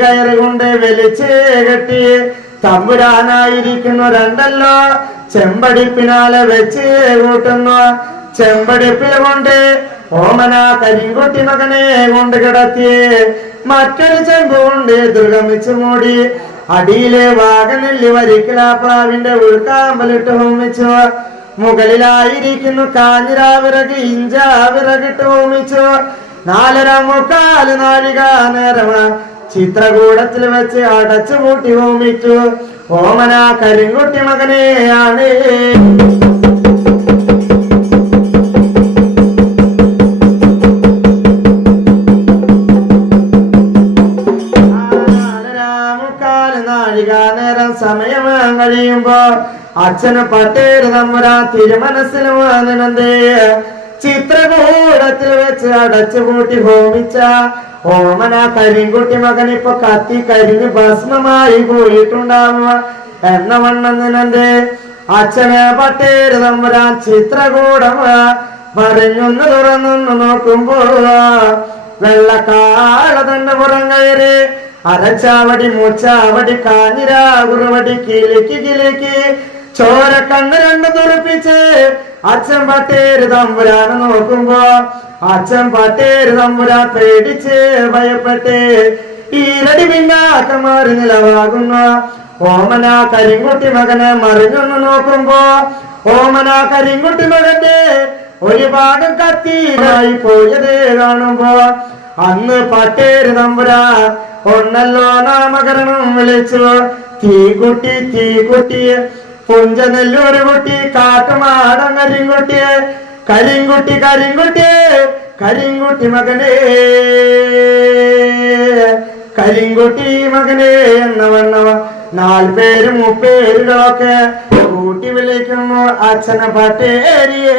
കയറ് കൊണ്ട് വലിച്ച് കെട്ടി തമ്പുരാനായിരിക്കുന്നു രണ്ടല്ലോ. ചെമ്പടിപ്പിനാലെ വെച്ച് കൂട്ടുന്നു. ചെമ്പടിപ്പിൽ കൊണ്ട് ഓമന കരിങ്കുട്ടി മകനെ കൊണ്ട് കിടത്തി മറ്റൊരു ചെമ്പ് കൊണ്ട് ദുർഗമിച്ച് മൂടി. അടിയിലെ വാഗനെല്ലി വരിക്കലാപ്രാവിന്റെ ഉൾക്കാമ്പലിട്ട് ഹോമിച്ചു. മുകളിലായിരിക്കുന്നു കാഞ്ഞിരാവിറക് ഇഞ്ചാവിറകിട്ട് ഹോമിച്ചു. നാലര മുക്കാൽ നാഴിക നേരമ ചിത്രകൂടത്തിൽ വെച്ച് അടച്ചു പൂട്ടി ഹോമിച്ചു. ഓമന കരിങ്കുട്ടി മകനെയാണ്. സമയം കഴിയുമ്പോ അച്ഛന് പട്ടേര് തിരു തിരുമനസ്സിൽ വന്നിനന്തേ ചിത്രകൂടത്തിൽ വെച്ച് അടച്ചു കൂട്ടി ഹോമിച്ച ഓമന കരിങ്കുട്ടി മകൻ ഇപ്പൊ കത്തി കരിഞ്ഞ് ഭസ്മമായി പോയിട്ടുണ്ടാവുക. എന്ന വണ്ണം അച്ഛനെ പട്ടേര് തമ്പുരാൻ ചിത്രകൂടമ മറിഞ്ഞൊന്ന് തുറന്നൊന്ന് നോക്കുമ്പോ വെള്ളക്കാള തന്റെ പുറം കയറി അരച്ചാവടി മൂച്ചാവടി കാഞ്ഞിരാ കുറുവടി കിലിക്ക് കിലിക്ക് ചോര കണ്ണ് രണ്ടും തുറപ്പിച്ച് അച്ഛൻ പട്ടേര് തമ്പുരാനെ നോക്കുമ്പോ അച്ഛൻ പട്ടേര് തമ്പുരാൻ പേടിച്ച് ഭയപ്പെട്ട് ഈരടി പിന്നാക്കം മാറി നിലവാകുന്ന. ഓമന കരിങ്കുട്ടി മകനെ മറിഞ്ഞൊന്ന് നോക്കുമ്പോ ഓമന കരിങ്കുട്ടി മകന്റെ ഒരു ഭാഗം കത്തിയായി പോയത് കാണുമ്പോ അന്ന് പട്ടേര് തമ്പുരാ ഒന്നല്ലോ നാമകരണം വിളിച്ചു. തീകുട്ടി തീകുട്ടി പുഞ്ച നെല്ലൂര് കുട്ടി കാട്ടുമാടം കരിങ്കുട്ടി കരിങ്കുട്ടി കരിങ്കുട്ടി കരിങ്കുട്ടി മകനേ. കരിങ്കുട്ടി മകനേ എന്ന വണ്ണവ നാൽപ്പേരും മുപ്പേരുകളൊക്കെ കൂട്ടി വിളിക്കുന്നു അച്ഛനെ പട്ടേരിയേ.